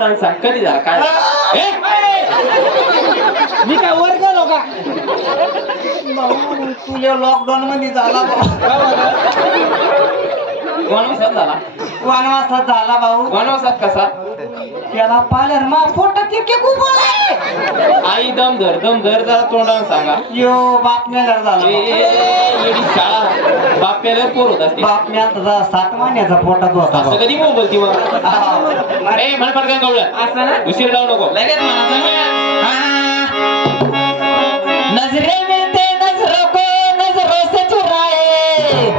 तोंडाने सांग कधी झाला काय? मी काय वर गेलो का? तुझ्या लॉकडाऊन मध्ये झाला वनवासात झाला. वनवासात झाला भाऊ. वनवासात कसा? त्याला पालर मा पोटात एक आई दम धर जरा तोंडाने सांगा. यो बापम्याला झाला. येडी शाळा बाप्याला पोर होत असते. बापम्या तुझा 7 महिन्याचा पोटात होता. असं कधी मग बोलती मग? अरे म्हण पटकन गवळण. असं ना उशीर लावू नको. लगेच नजरे मिलते नजरों को नजरों से चुराए,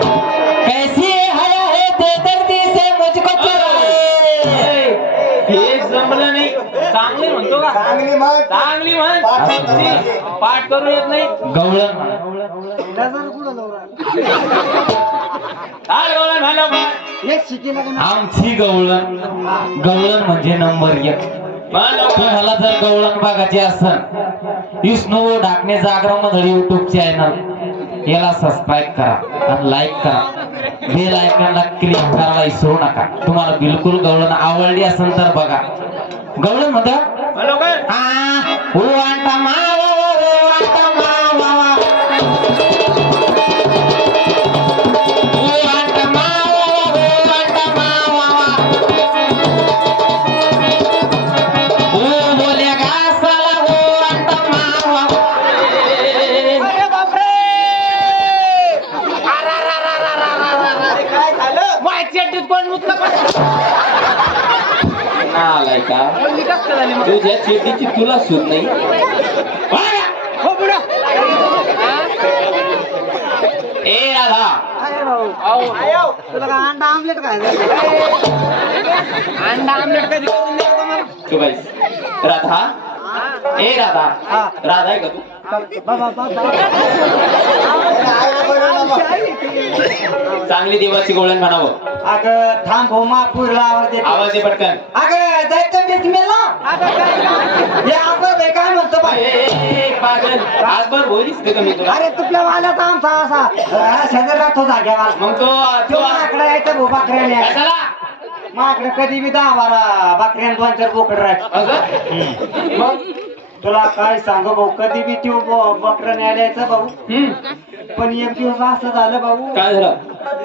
कैसी हया है बेदर्दी से मुझको चुराए. हे जमलं नाही. चांगली म्हणतो का? चांगली म्हण. पाठ करून येत नाही. गवळण आमची गवळण. गवळण म्हणजे नंबर 1. तुम्हाला जर गवळण बघायची असेल विष्णू ढाकणे जागरण मधली युट्यूब चॅनल याला सबस्क्राईब करा आणि लाईक करा. बेल आयकॉनला क्लिक करायला विसरू नका. तुम्हाला बिलकुल गवळण आवडली असेल तर बघा. गवळण म्हणतो तुझ्या चेटीची तुला सूट नाही. ए राधा तुला अंडा आमलेट काय? अंडा आमलेट कधी तू बाई राधा. ए राधा राधा आहे का तू? चांगली देवाची गवळण म्हणावं. अगं थांब हो मापूरला आवाज दे पटकन. अगं जायचं बेसमेला हे आपण काय म्हणतो पागल आजभर बोलीस ते कमी तुला. अरे तुपल्या वाल्याचा आमचा असा शेजार राहतो जाग्यावर. मग तो माकडा यायचं भाऊ बाकऱ्याने. कशाला? माकडे कधी बी 10-12 बाकऱ्याने 2-4 बोकड राहायचं. मग तुला काय सांगू भाऊ कधी बी त्यो बकरा न्यायला यायचं भाऊ. पण एक दिवस असं झालं भाऊ. काय झालं?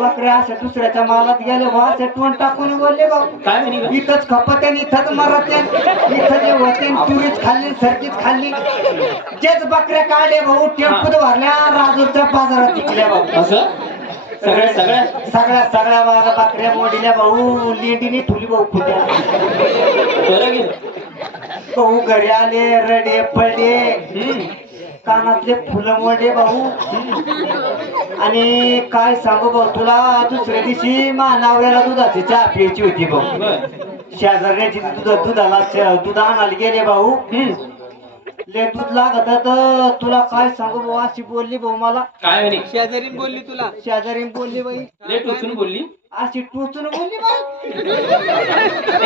बकऱ्या अशा दुसऱ्याच्या मालात गेले भाऊ. असे टोन टाकून बोलले भाऊ. काय म्हणे? इथंच खपते इथंच मरते इथं जे होते तुरीच खाल्ली सरकीच खाल्ली. जेच बकऱ्या काढले भाऊ टेम्पूत भरल्या राजूरच्या बाजारात विकल्या भाऊ. असं सगळ्या बकऱ्या मोडल्या भाऊ. लेंडीने ठुली भाऊ फुट्या. बरं गेलं भाऊ घरी आले रडे पडले. कानातले फुलं मोडले भाऊ. आणि काय सांगू भाऊ तुला दुसऱ्या दिवशी नवऱ्याला दुधाची चहा प्यायची होती भाऊ. शेजारण्याची दुधाला दूध आणायला गेले भाऊ. ले दूध लागत तर तुला काय सांगू भाऊ अशी बोलली भाऊ मला. काय म्हणे? शेजारी बोलली तुला? शेजारी बोलली बाई. लेट उचून बोलली. अशी टोचून बोलली बाई.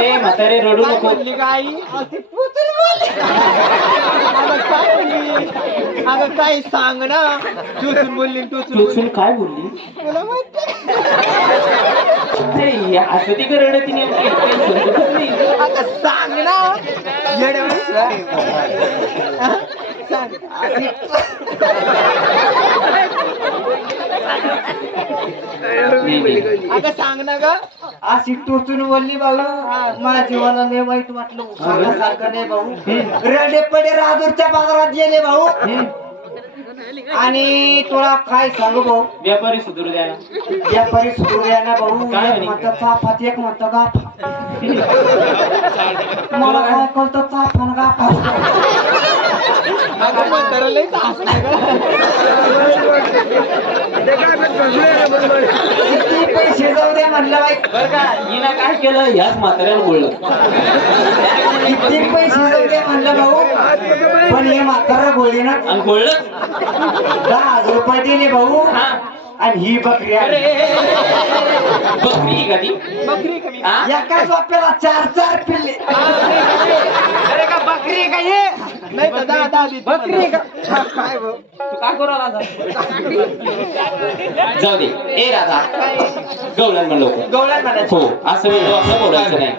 ए म्हातारे रडू नको. बोलली काय? अशी टोचून बोलली. अगं काय सांग ना. टोचून बोलली. टोचून काय बोलली? तुला माहिती असं ती रडती नेमकी. आता सांग ना. आता सांग ना ग. अशी टोचून बोलली भाऊ. माझ्या जीवाला लय वाईट वाटलं. सारखं नाही भाऊ. रडे पडे राजूरच्या बाजारात गेले भाऊ. आणि तुला काय सांगू भाऊ व्यापारी सुधरू द्या ना. व्यापारी सुधरू द्या ना भाऊ. एक म्हणतो चाफात एक म्हणतो गाफा. मला काय कळतं चाफान गाफा. किती पैसे जाऊ द्या म्हणलं बाई. बरं का हिनं काय केलं ह्याच म्हाताऱ्याला बोललं. किती पैसे जाऊ द्या म्हणलं भाऊ. पण हे म्हातारा बोलले ना. आणि बोललं 10,000 रुपये दिले भाऊ. आणि ही बकरी बकरी का ती? बकरी कमी एका झोपेला 4-4 पिल्ले. अरे का बकरी का ये? नाही तर 10 बकरी का? काय भाऊ तू काय करू राजा? जाऊ दे. ए राधा गवळण म्हणलो. गवळण म्हणायचं. हो असं बोलायचं नाही.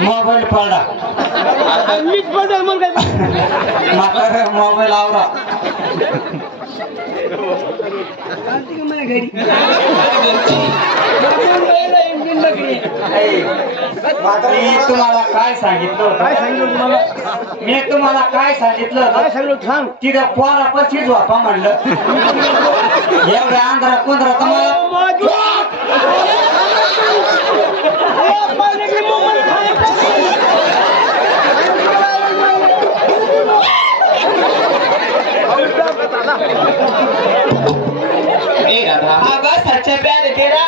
मोबाईल पडा म्हातारे मोबाईल आवरा मी तुम्हाला काय सांगितलं मी तुम्हाला काय सांगितलं सांग तिथं पोरापाशीच वापा म्हणलं एवढ्या आंध्रा कुंद्रा तुम्हाला आगा सच्चा प्यार है तेरा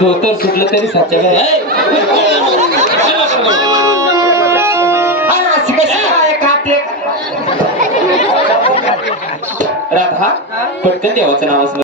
धोतर सुटलं तरी सच्चा प्यार आहे. राधा पटकन देवाचं नाव असलं